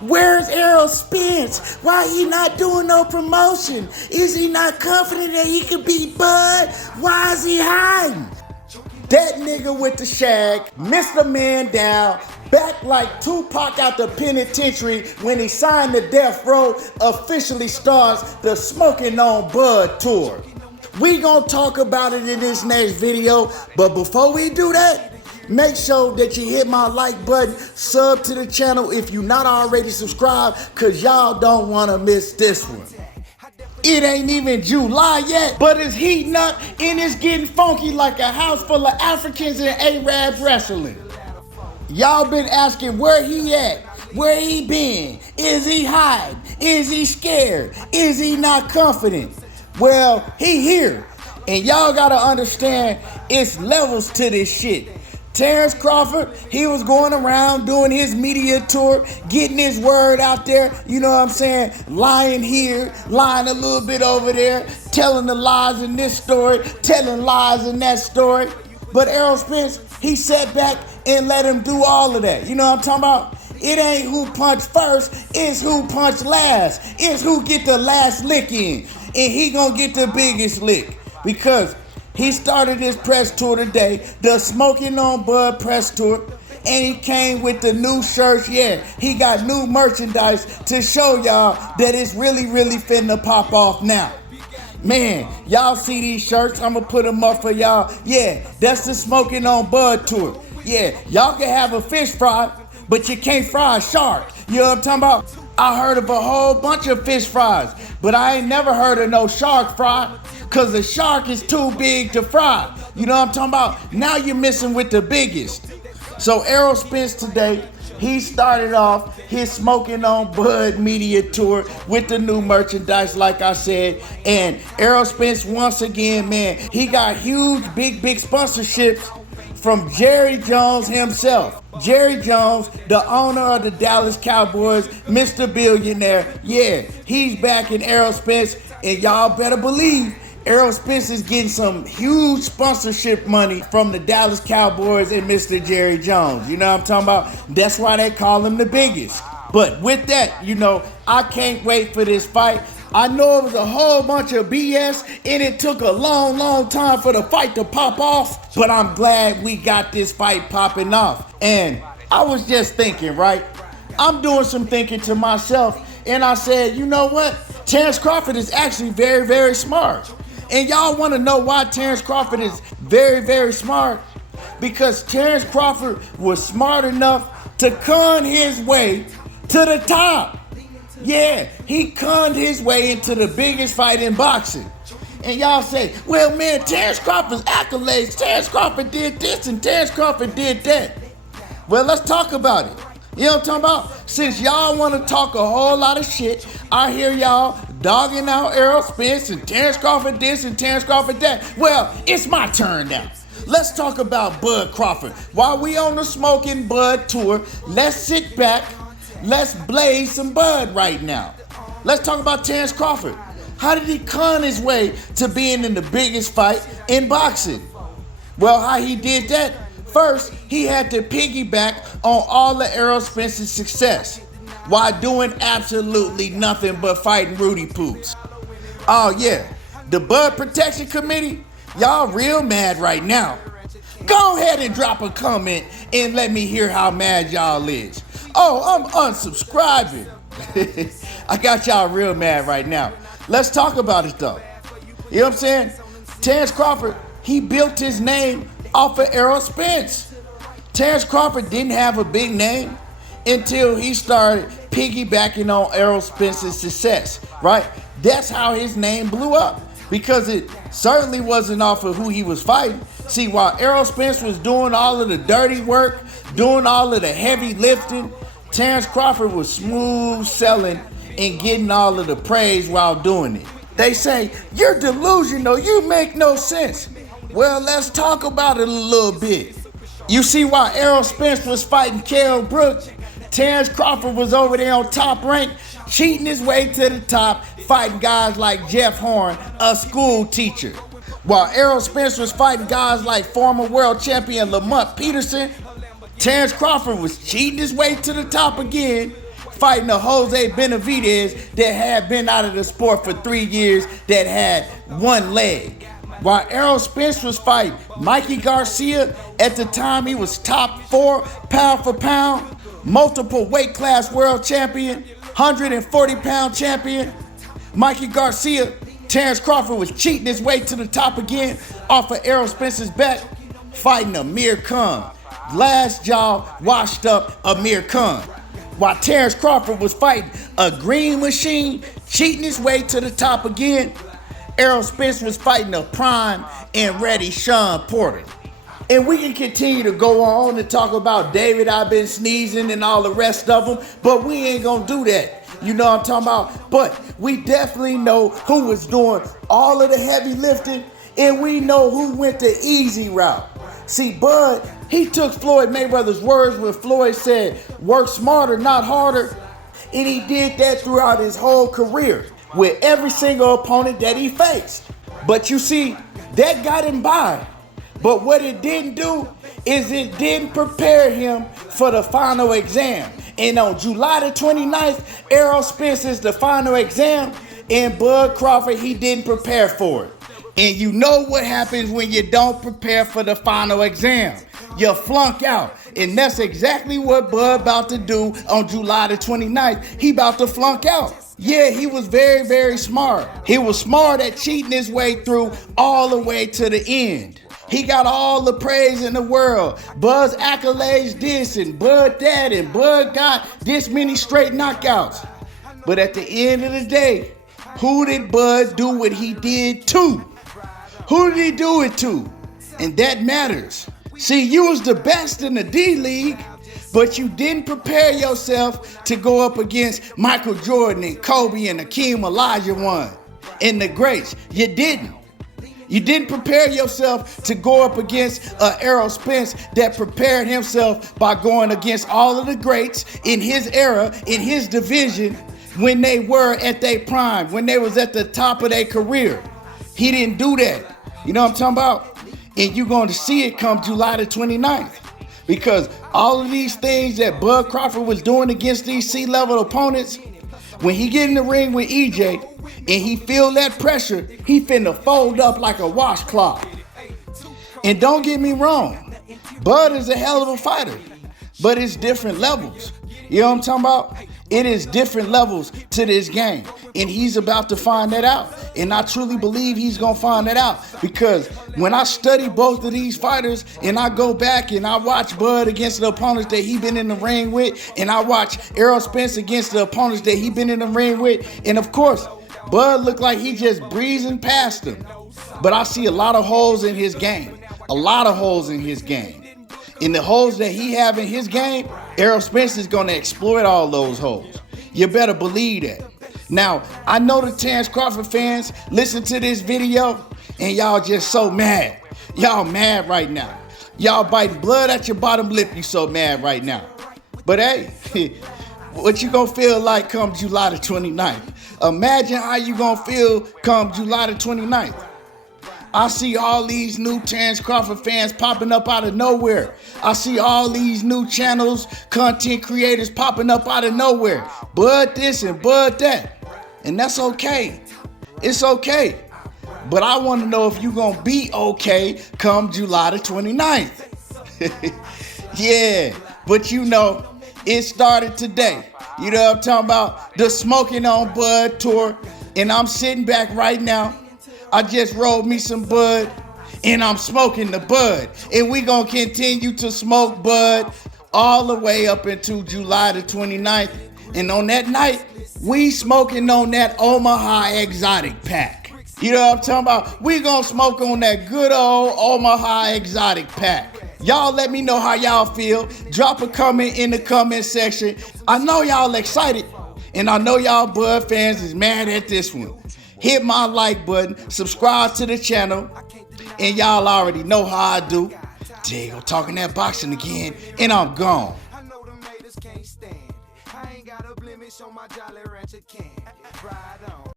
Where's Errol Spence? Why he not doing no promotion? Is he not confident that he could beat Bud? Why is he hiding? That nigga with the shag, Mr. Man down, back like Tupac out the penitentiary when he signed the Death Row, officially starts the Smoking on Bud tour. We gonna talk about it in this next video, but before we do that, make sure that you hit my like button, sub to the channel if you not already subscribed, cause y'all don't wanna miss this one. It ain't even July yet, but it's heating up and it's getting funky like a house full of Africans and Arabs wrestling. Y'all been asking where he at, where he been, is he hiding, is he scared, is he not confident? Well, he here, and y'all gotta understand it's levels to this shit. Terence Crawford, he was going around doing his media tour, getting his word out there, you know what I'm saying? Lying here, lying a little bit over there, telling the lies in this story, telling lies in that story. But Errol Spence, he sat back and let him do all of that. You know what I'm talking about? It ain't who punched first, it's who punched last. It's who get the last lick in. And he gonna get the biggest lick. Because he started his press tour today, the Smoking on Bud press tour, and he came with the new shirts. Yeah, he got new merchandise to show y'all that it's really finna pop off now. Man, y'all see these shirts? I'ma put them up for y'all. Yeah, that's the Smoking on Bud tour. Yeah, y'all can have a fish fry, but you can't fry a shark. You know what I'm talking about? I heard of a whole bunch of fish fries, but I ain't never heard of no shark fry. Cause the shark is too big to fry. You know what I'm talking about? Now you're missing with the biggest. So Errol Spence today, he started off his Smoking on Bud media tour with the new merchandise, like I said. And Errol Spence, once again, man, he got huge, big sponsorships from Jerry Jones himself. Jerry Jones, the owner of the Dallas Cowboys, Mr. Billionaire. Yeah, he's backing Errol Spence, and y'all better believe Errol Spence is getting some huge sponsorship money from the Dallas Cowboys and Mr. Jerry Jones. You know what I'm talking about? That's why they call him the biggest. But with that, you know, I can't wait for this fight. I know it was a whole bunch of BS and it took a long time for the fight to pop off, but I'm glad we got this fight popping off. And I was just thinking, right? I'm doing some thinking to myself, and I said, you know what? Terence Crawford is actually very smart. And y'all want to know why Terence Crawford is very smart? Because Terence Crawford was smart enough to con his way to the top. Yeah, he conned his way into the biggest fight in boxing. And y'all say, well, man, Terence Crawford's accolades, Terence Crawford did this and Terence Crawford did that. Well, let's talk about it. You know what I'm talking about? Since y'all want to talk a whole lot of shit, I hear y'all dogging out Errol Spence and Terence Crawford this and Terence Crawford that. Well, it's my turn now. Let's talk about Bud Crawford. While we on the Smoking Bud tour, let's sit back, let's blaze some Bud right now. Let's talk about Terence Crawford. How did he con his way to being in the biggest fight in boxing? Well, how he did that? First, he had to piggyback on all of Errol Spence's success while doing absolutely nothing but fighting Rudy Poots. Oh yeah, the Bud Protection Committee, y'all real mad right now. Go ahead and drop a comment and let me hear how mad y'all is. Oh, I'm unsubscribing. I got y'all real mad right now. Let's talk about it though. You know what I'm saying? Terence Crawford, he built his name off of Errol Spence. Terence Crawford didn't have a big name until he started piggybacking on Errol Spence's success, right? That's how his name blew up, because it certainly wasn't off of who he was fighting. See, while Errol Spence was doing all of the dirty work, doing all of the heavy lifting, Terence Crawford was smooth selling and getting all of the praise while doing it. They say, you're delusional, you make no sense. Well, let's talk about it a little bit. You see, while Errol Spence was fighting Kell Brooks, Terence Crawford was over there on Top Rank, cheating his way to the top, fighting guys like Jeff Horn, a school teacher. While Errol Spence was fighting guys like former world champion Lamont Peterson, Terence Crawford was cheating his way to the top again, fighting a Jose Benavidez that had been out of the sport for 3 years that had one leg. While Errol Spence was fighting Mikey Garcia, at the time he was top 4 pound for pound, multiple weight class world champion, 140-pound champion. Mikey Garcia, Terence Crawford was cheating his way to the top again off of Errol Spence's back, fighting Amir Khan. Last jaw washed up Amir Khan. While Terence Crawford was fighting a green machine, cheating his way to the top again, Errol Spence was fighting a prime and ready Sean Porter. And we can continue to go on and talk about David, I've been sneezing and all the rest of them, but we ain't gonna do that. You know what I'm talking about? But we definitely know who was doing all of the heavy lifting, and we know who went the easy route. See, Bud, he took Floyd Mayweather's words when Floyd said, work smarter, not harder. And he did that throughout his whole career with every single opponent that he faced. But you see, that got him by. But what it didn't do is it didn't prepare him for the final exam. And on July the 29th, Errol Spence is the final exam, and Bud Crawford, he didn't prepare for it. And you know what happens when you don't prepare for the final exam. You flunk out. And that's exactly what Bud about to do on July the 29th. He about to flunk out. Yeah, he was very, very smart. He was smart at cheating his way through all the way to the end. He got all the praise in the world. Bud's accolades this and Bud that, and Bud got this many straight knockouts. But at the end of the day, who did Bud do what he did to? Who did he do it to? And that matters. See, you was the best in the D-League, but you didn't prepare yourself to go up against Michael Jordan and Kobe and Hakeem Olajuwon and the greats. You didn't. You didn't prepare yourself to go up against Errol Spence that prepared himself by going against all of the greats in his era, in his division, when they were at their prime, when they was at the top of their career. He didn't do that. You know what I'm talking about? And you're going to see it come July the 29th. Because all of these things that Bud Crawford was doing against these C-level opponents, when he get in the ring with EJ and he feel that pressure, he finna fold up like a washcloth. And don't get me wrong, Bud is a hell of a fighter, but it's different levels. You know what I'm talking about? It is different levels to this game, and he's about to find that out. And I truly believe he's gonna find that out, because when I study both of these fighters and I go back and I watch Bud against the opponents that he been in the ring with, and I watch Errol Spence against the opponents that he been in the ring with, and of course, Bud looked like he just breezing past them. But I see a lot of holes in his game, a lot of holes in his game. In the holes that he have in his game, Errol Spence is going to exploit all those holes. You better believe that. Now, I know the Terence Crawford fans listen to this video and y'all just so mad. Y'all mad right now. Y'all biting blood at your bottom lip. You so mad right now. But hey, what you gonna feel like come July the 29th? Imagine how you gonna feel come July the 29th. I see all these new Terence Crawford fans popping up out of nowhere. I see all these new channels, content creators popping up out of nowhere. Bud this and Bud that. And that's okay. It's okay. But I want to know if you're going to be okay come July the 29th. Yeah, but you know, it started today. You know what I'm talking about? The Smoking on Bud tour. And I'm sitting back right now. I just rolled me some Bud, and I'm smoking the Bud. And we gonna continue to smoke Bud all the way up into July the 29th. And on that night, we smoking on that Omaha Exotic pack. You know what I'm talking about? We gonna smoke on that good old Omaha Exotic pack. Y'all let me know how y'all feel. Drop a comment in the comment section. I know y'all excited, and I know y'all Bud fans is mad at this one. Hit my like button, subscribe to the channel, and y'all already know how I do. Diego talking that boxing again, and I'm gone. I know the haters can't stand. I ain't got a blemish on my Jolly Rancher can. Ride on.